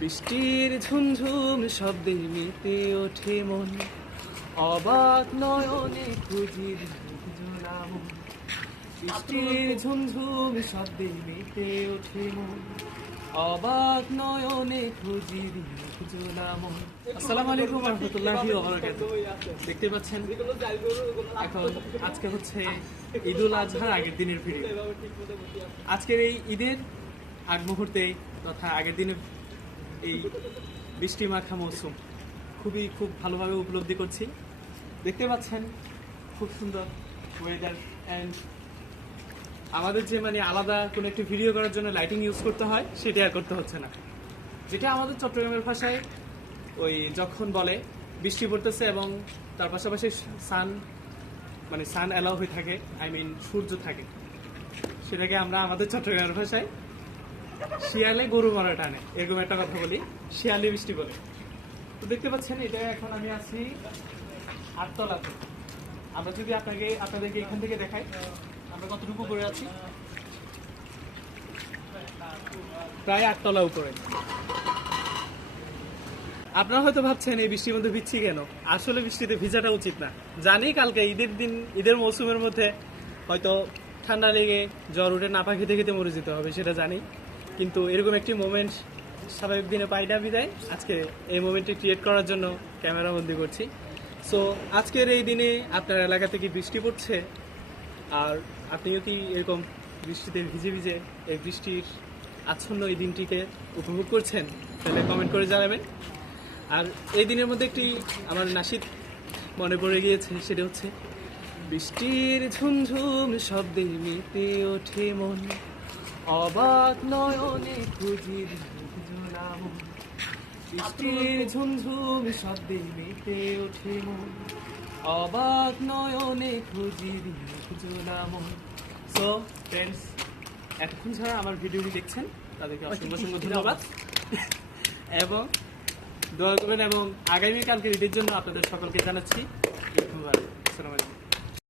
বৃষ্টির ঝুমঝুম শব্দে মেতে ওঠে মন, অবাক নয়নে খুঁজি জোড়া মন। বৃষ্টির ঝুমঝুম শব্দে মেতে ওঠে মন, অবাক নয়নে খুঁজি জোড়া মন। আসসালামু আলাইকুম ওয়া রাহমাতুল্লাহি ওয়া বারাকাতুহু। দেখতে পাচ্ছেন এখন আজকে হচ্ছে ঈদুল আজহার আগের দিনের ভিডিও। আজকের এই ঈদের আগ মুহূর্তে তথা আগের দিনে এই বৃষ্টি মাখা মৌসুম খুব ভালোভাবে উপলব্ধি করছি। দেখতে পাচ্ছেন খুব সুন্দর ওয়েদার অ্যান্ড আমাদের যে আলাদা কোনো একটি ভিডিও করার জন্য লাইটিং ইউজ করতে হয় সেটা আর করতে হচ্ছে না, যেটা আমাদের চট্টগ্রামের ভাষায় ওই যখন বলে বৃষ্টি পড়তেছে এবং তার পাশাপাশি সান অ্যালাউ হয়ে থাকে, সূর্য থাকে, সেটাকে আমরা আমাদের চট্টগ্রামের ভাষায় শিয়ালে গরু মারা টানে এরকম একটা কথা বলি, শিয়ালি বৃষ্টি বলে। তো দেখতে পাচ্ছেন এটা এখন আমি আছি আটতলাতে। আমরা যদি আপনাদেরকে এখান থেকে দেখাই আমরা কতটুকু করে আছি, প্রায় 8 তলা উপরে। আপনারা হয়তো ভাবছেন এই বৃষ্টির মধ্যে ভিজছি কেন, আসলে বৃষ্টিতে ভিজাটা উচিত না। জানি কালকে ঈদের মৌসুমের মধ্যে হয়তো ঠান্ডা লেগে জ্বর উঠে নাপা খেতে খেতে মরে যেতে হবে, সেটা জানি, কিন্তু এরকম একটি মোমেন্ট স্বাভাবিক দিনে পাই না বিদায় আজকে এই মোমেন্টটি ক্রিয়েট করার জন্য ক্যামেরা বন্দি করছি। সো আজকের এই দিনে আপনার এলাকা থেকে বৃষ্টি পড়ছে আর আপনিও কি এরকম বৃষ্টিতে ভিজে ভিজে এই বৃষ্টির আচ্ছন্ন এই দিনটিকে উপভোগ করছেন, তাহলে কমেন্ট করে জানাবেন। আর এই দিনের মধ্যে একটি আমার নাশিদ মনে পড়ে গিয়েছে, সেটা হচ্ছে বৃষ্টির ঝুমঝুম শব্দে মেতে ওঠে মন, অবাক নয়নে খুঁজি জোড়া মন। বৃষ্টির ঝুমঝুম শব্দে মেতে ওঠে মন, অবাক নয়নে খুঁজি জোড়া মন। সো ফ্রেন্ডস, এতক্ষণ ছাড়া আমার ভিডিওটি দেখছেন তাদেরকে অসংখ্য ধন্যবাদ এবং দোয়া করবেন, এবং আগামীকালকে ঈদের জন্য আপনাদের সকলকে জানাচ্ছি আসসালামু আলাইকুম।